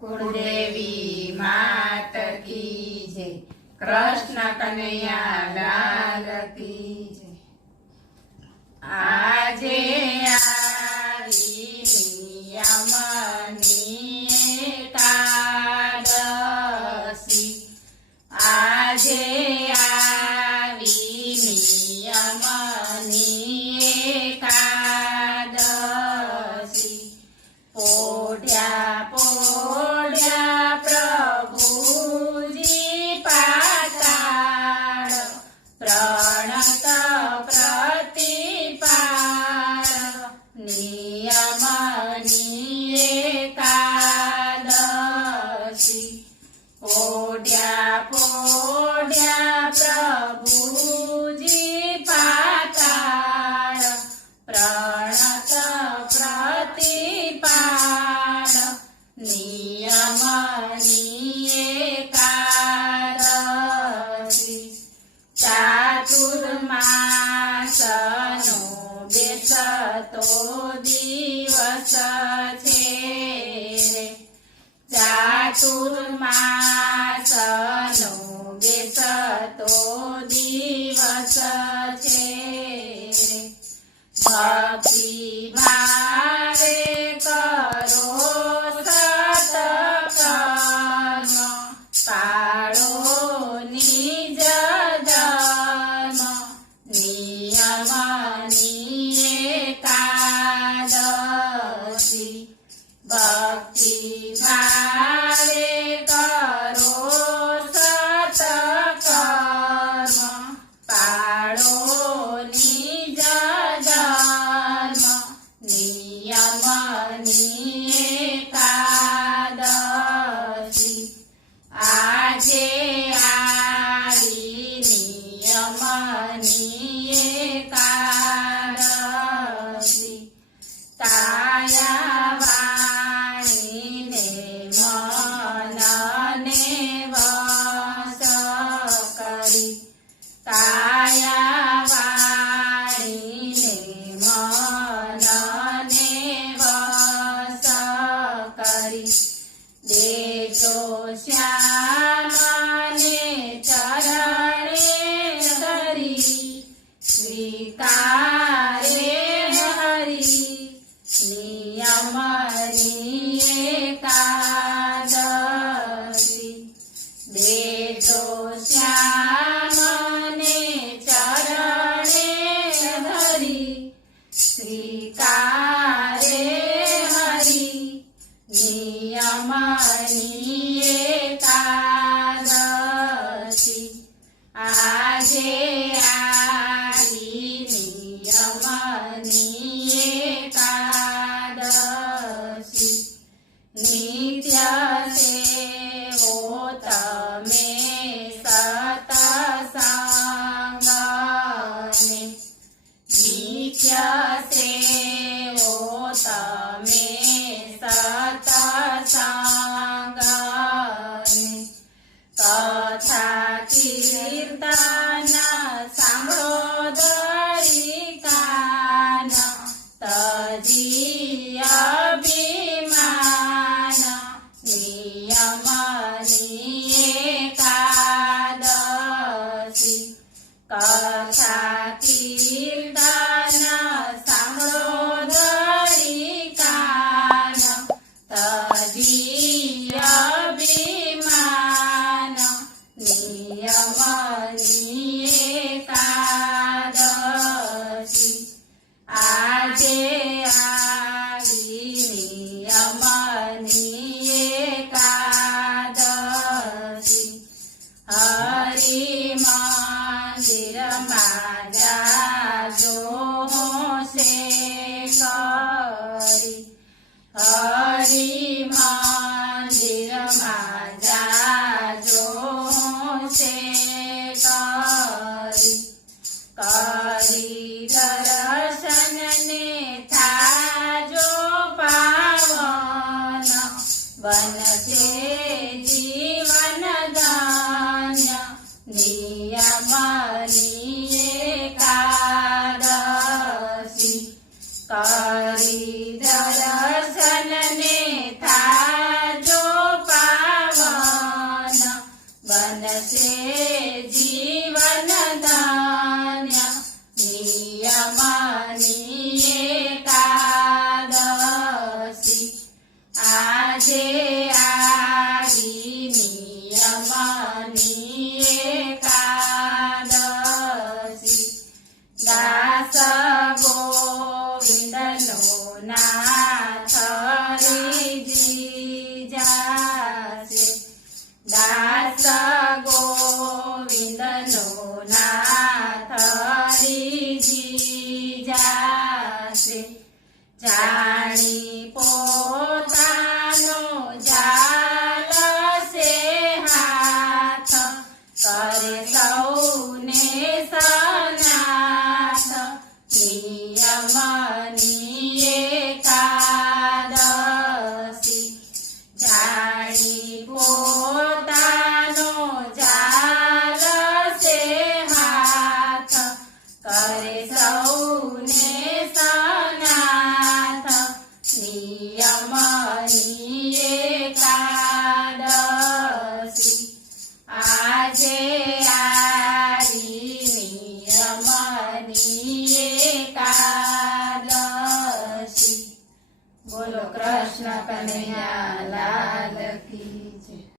कुलदेवी मात की जय। कृष्ण कन्हैया लाल की जय। आजे आवी नियमनी एकादशी। आजे आवी नियमनी एकादशी। पोढ्या पोढ्या प्रभुजी पाताळ। प्रणत प्रतिपाळ नियमनी एकादशी। पोढ्या पोढ्या प्रभुजी पाताळ। प्रणत प्रतिपाळ नियमनी एकादशी। चातुर्मासनो बेसतो दिवस छे रे। चातुर्मासनो बेसतो दिवस छे रे। भक्ति भावे करो सत्कर्म। पाळो निज धर्म नियमनी एकादशी। भक्ति भावे करो सत्कर्म। पाळो निज धर्म नियमनी एकादशी। आजे आवी नियमनी एकादशी। काया वाणीने मनने वश करी। काया वाणीने मनने वश करी। देजो श्यामने चरणे धरी। स्वीकारे हरि नियमनी एकादशी। देजो श्यामने चरणे धरी। स्वीकारे हरि नियमनी एकादशी। आजे आवी नियमनी एकादशी। नित्य सेवो तमे सत्संगने। नित्य सेवो तमे सत्संगने। कथा कीर्तन सांभळो धरी कान। तजी अभिमान नियमनी एकादशी। कथा कीर्तन सांभळो धरी कान। तजी अभिमान नियमनी एकादशी। आजे आवी नियमनी एकादशी। हरि मंदिरमा जाजो होशे करी। हरि मंदिरमा जाजो होशे करी। करी दर्शन ने थाजो पावन। बनसे जीवन धन्य नियमनी एकादशी। કરી દર્શન ને થાજો જાણી પોતાનો ઝાલશે હાથ કરે સૌને સનાથ નિયમની એકાદશી જાણી પોતાનો ઝાલશે હાથ કરે સૌને સનાથ નિયમની એકાદશી આજે આવી નિયમની એકાદશી. બોલો કૃષ્ણ કનૈયા લાલ કી